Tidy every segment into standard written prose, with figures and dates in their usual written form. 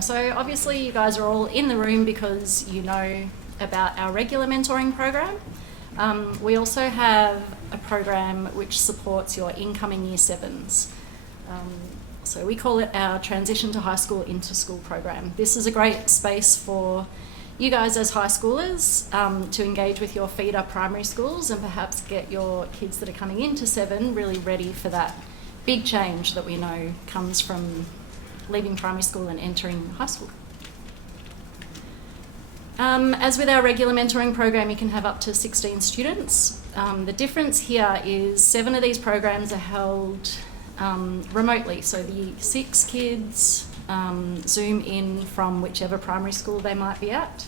So obviously you guys are all in the room because you know about our regular mentoring program. We also have a program which supports your incoming Year 7s. So we call it our Transition to High School Into School program. This is a great space for you guys as high schoolers to engage with your feeder primary schools and perhaps get your kids that are coming into 7 really ready for that big change that we know comes from leaving primary school and entering high school. As with our regular mentoring program, you can have up to 16 students. The difference here is 7 of these programs are held remotely. So the 6 kids Zoom in from whichever primary school they might be at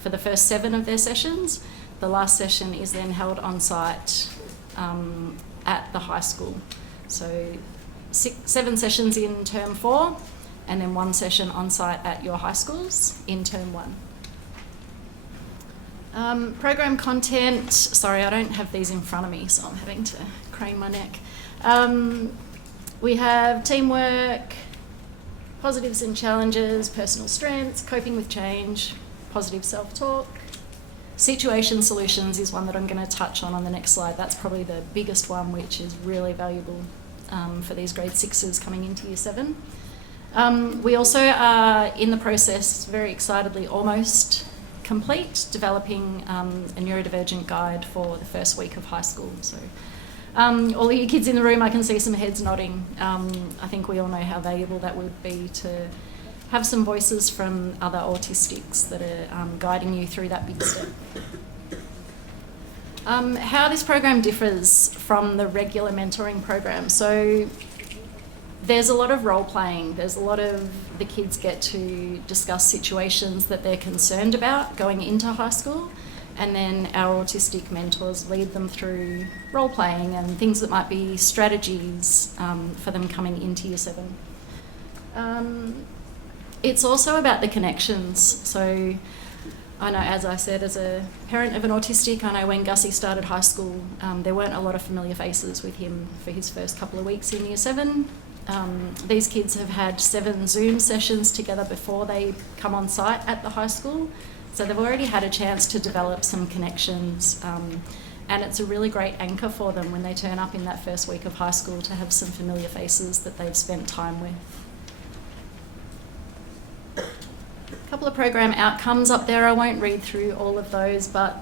for the first 7 of their sessions. The last session is then held on site at the high school. So 7 sessions in term 4 and then 1 session on site at your high schools in term 1. Program content, sorry I don't have these in front of me so I'm having to crane my neck. We have teamwork, positives and challenges, personal strengths, coping with change, positive self-talk. Situation solutions is one that I'm going to touch on the next slide. That's probably the biggest one, which is really valuable for these grade 6s coming into Year 7. We also are in the process, very excitedly, almost complete, developing a neurodivergent guide for the first week of high school. So all of you kids in the room, I can see some heads nodding. I think we all know how valuable that would be to have some voices from other autistics that are guiding you through that big step. How this program differs from the regular mentoring program. So there's a lot of role playing. There's a lot of the kids get to discuss situations that they're concerned about going into high school, and then our autistic mentors lead them through role playing and things that might be strategies for them coming into Year 7. It's also about the connections. So I know, as I said, as a parent of an autistic, I know when Gussie started high school, there weren't a lot of familiar faces with him for his first couple of weeks in Year 7. These kids have had 7 Zoom sessions together before they come on site at the high school. So they've already had a chance to develop some connections, and it's a really great anchor for them when they turn up in that first week of high school to have some familiar faces that they've spent time with. A couple of program outcomes up there. I won't read through all of those, but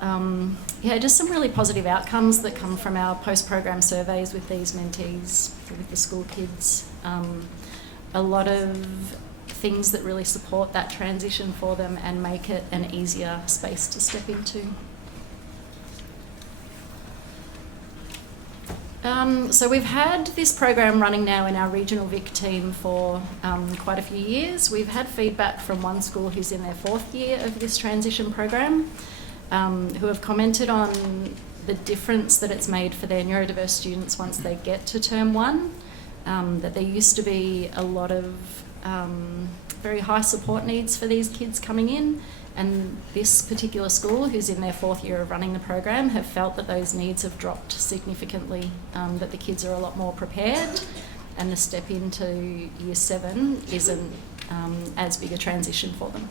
yeah, just some really positive outcomes that come from our post-program surveys with these mentees, with the school kids. A lot of things that really support that transition for them and make it an easier space to step into. So we've had this program running now in our regional Vic team for quite a few years. We've had feedback from one school who's in their 4th year of this transition program, who have commented on the difference that it's made for their neurodiverse students once they get to term 1, that there used to be a lot of very high support needs for these kids coming in, and this particular school, who's in their 4th year of running the program, have felt that those needs have dropped significantly, that the kids are a lot more prepared, and the step into Year 7 isn't as big a transition for them.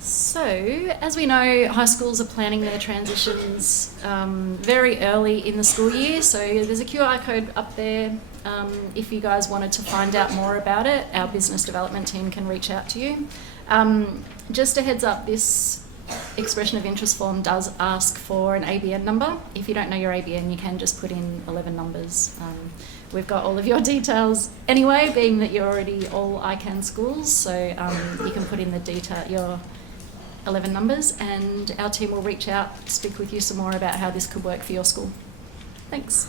So, as we know, high schools are planning their transitions very early in the school year, so there's a QR code up there. If you guys wanted to find out more about it, our business development team can reach out to you. Just a heads up, this expression of interest form does ask for an ABN number. If you don't know your ABN, you can just put in 11 numbers. We've got all of your details anyway, being that you're already all ICANN schools, so you can put in your 11 numbers, and our team will reach out, speak with you some more about how this could work for your school. Thanks.